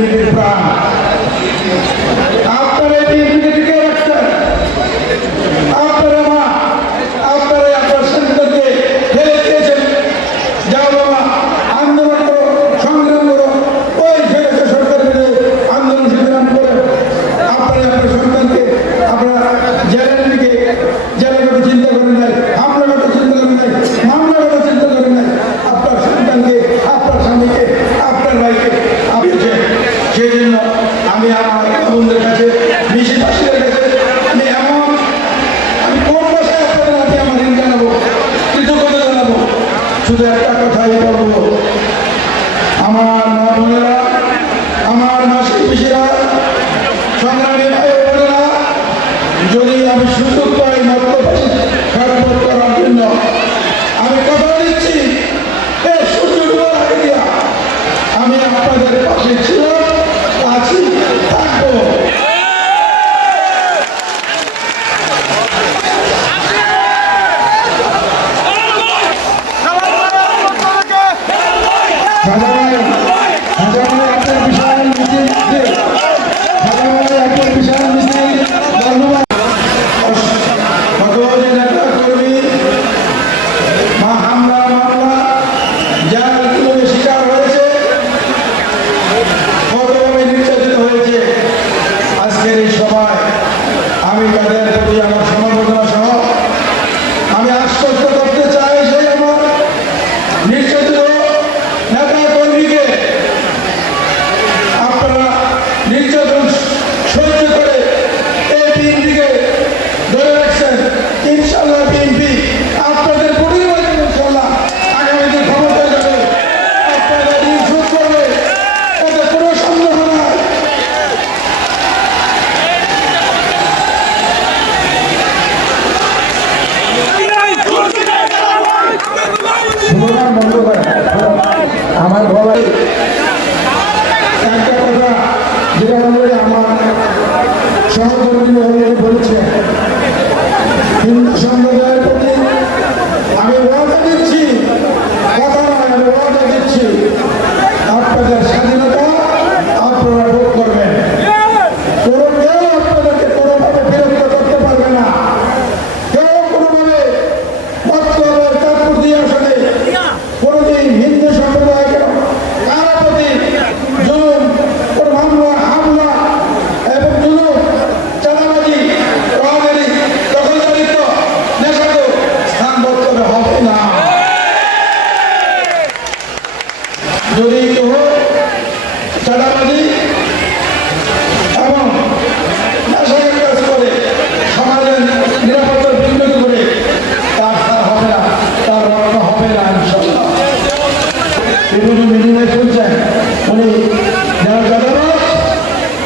dele para শুধু একটা বলেছে। হিন্দু সম্প্রদায়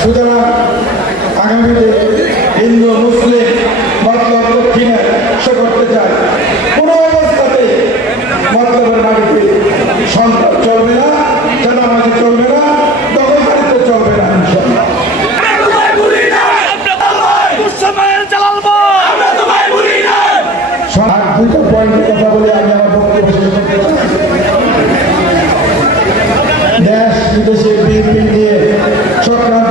সুতরাং আগামীতে হিন্দু, মুসলিম, মতলব দক্ষিণে সে করতে চায়। কোনো অবস্থাতে মতলবের বাড়িতে সন্ত্রাস চলবে না চেনামাজি চলবে না দখলকারিত্ব চলবে না ইনশাল্লাহ আর দুইটা পয়েন্টের আমি আমার বক্তব্য শেষ করতে চাই। দেশ, বিদেশে বিএনপি নিয়ে চক্রান্ত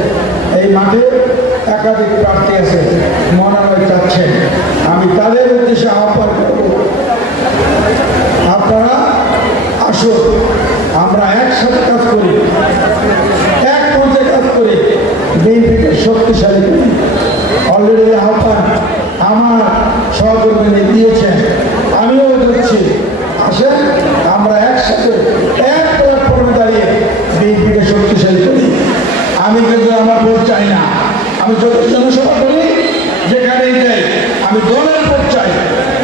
মাঠে একাধিক প্রার্থী আছে, মনোনয়ন চাচ্ছেন আমি তাদের উদ্দেশ্যে আহ্বান করব। আপনারা আসুন, আমরা একসাথে কাজ করি এক মঞ্চে কাজ করি বিএনপিকে শক্তিশালী করি অলরেডি আহ্বান আমার সহকর্মী দিয়েছেন আমিও দিচ্ছি আসেন আমরা একসাথে এক প্ল্যাটফর্মে দাঁড়িয়ে বিএনপিকে শক্তিশালী করি আমি কিন্তু আমার ভোট চাই না আমি যত জনসভা করি, যেখানেই যাই, আমি দলের ভোট চাই।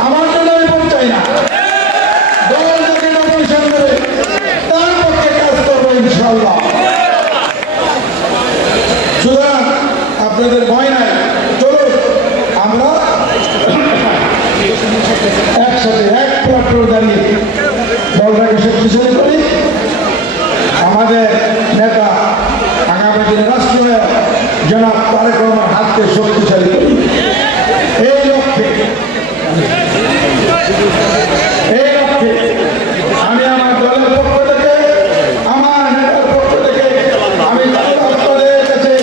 আমার জন্য আমি ভোট চাই না। দল যাকে নমিনেশন দেবে তার পক্ষে কাজ করব ইনশাল্লাহ সুতরাং আপনাদের ভয় নাই। চলুন, আমরা একসাথে এক প্ল্যাটফর্ম দাঁড়িয়ে দলটাকে শক্তিশালী করি। আমাদের নেতা আগামী দিনে রাষ্ট্রীয় জনাব তারেক রহমান হাতকে শক্তিশালী। করি এই লক্ষ্যে। এই লক্ষ্যে আমি আমার দলের পক্ষ থেকে, আমার নেতার পক্ষ থেকে আমি আপনাদের কাছে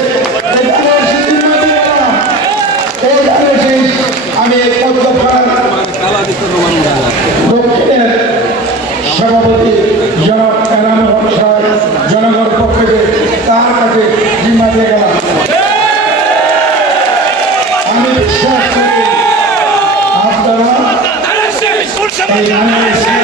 এই আমি দক্ষিণের সভাপতি জনাব এনামুল হক সাহেব জনগণ পক্ষ তার কাছে শেষ এই